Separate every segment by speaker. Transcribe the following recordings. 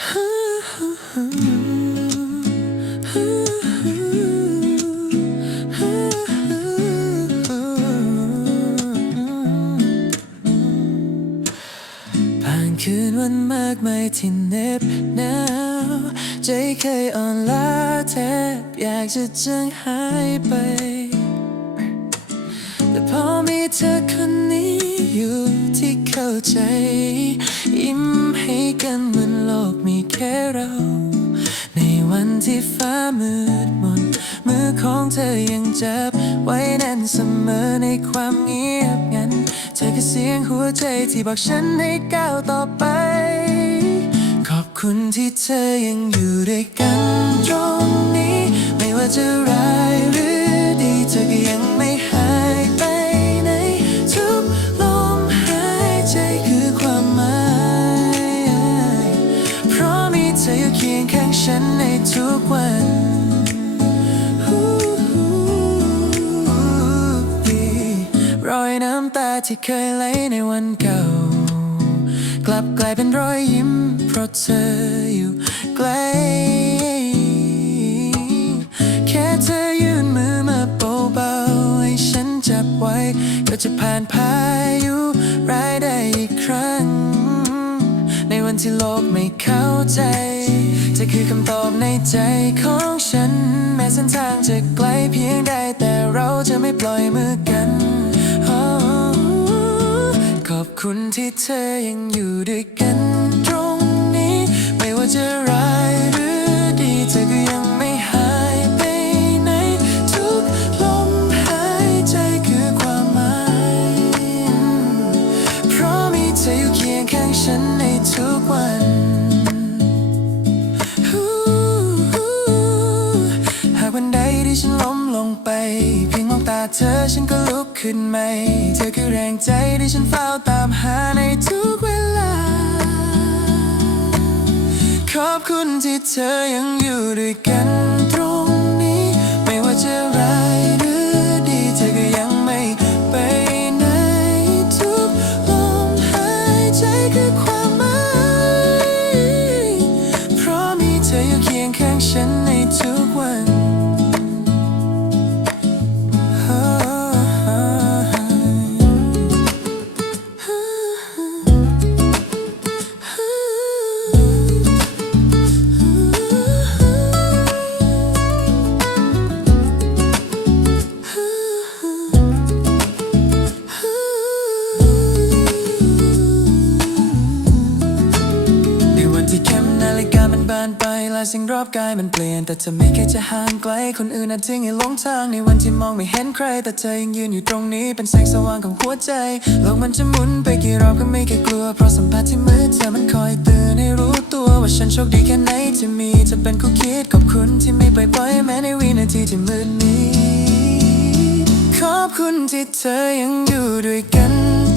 Speaker 1: ผ่านคืนวันมากมายที่เหน็บหนาวใจเคยอ่อนล้าแทบอยากจะจางหายไป แต่พอมีเธอคนนี้ อยู่ที่เข้าใจ ยิ้มให้กันเหมือนโลกมีแค่เรา ในวันที่ฟ้ามืดมนมือของเธอยังจับ ไว้แน่นเสมอในความเงียบงัน เธอคือเสียงหัวใจที่บอกฉันให้ก้าวต่อไป ขอบคุณที่เธอยังอยู่ด้วยกันตรงนี้ ไม่ว่าจะร้าย ฉันในทุกวันรอยน้ำตาที่เคยไหลในวันเก่า กลับกลายเป็นรอยยิ้ม เพราะเธออยู่ใกล้แค่เธอยื่นมือมาเบาๆให้ฉันจับไว้ ก็จะผ่านพายุร้ายได้ ที่โลกไม่เข้าใจเธอคือคำตอบในใจของฉัน แม้เส้นทางจะไกลเพียงใด แต่เราจะไม่ปล่อยมือกันอขอบคุณที่เธอยังอยู่ด้วยกันตรงนี้ ไม่ว่าจะร้า เธออยู่เคียงข้างฉันในทุกวันหากวันใดที่ฉันล้มลงไป เพียงมองตาเธอฉันก็ลุกขึ้นใหม่ เธอคือแรงใจที่ฉันเฝ้าตามหาในทุกเวลา ขอบคุณที่เธอยังอยู่ด้วยกันตรง คือความหมายเพราะมีเธออยู่เคียงข้างฉันในทุกวัน ที่เข็มนาฬิกามันบานไปและสิ่งรอบกายมันเปลี่ยน แต่เธอไม่เคยจะห่างไกล คนอื่นอาจทิ้งให้หลงทางในวันที่มองไม่เห็นใคร แต่เธอยังยืนอยู่ตรงนี้เป็นแสงสว่างของหัวใจโลกมันจะหมุนไปกี่รอบก็ไม่เคยกลัว เพราะสัมผัสที่มือเธอมันคอยเตือนให้รู้ตัวว่าฉันโชคดีแค่ไหนที่มีเธอเป็นคู่คิดขอบคุณที่ไม่ปล่อยปล่อยแม้ในวินาทีที่มืดนี้ ขอบคุณที่เธอยังอยู่ด้วยกัน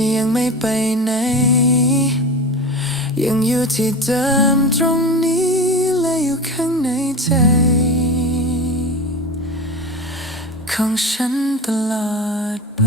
Speaker 1: ที่ยังไม่ไปไหน ยังอยู่ที่เดิมตรงนี้และอยู่ข้างในใจ ของฉันตลอดไป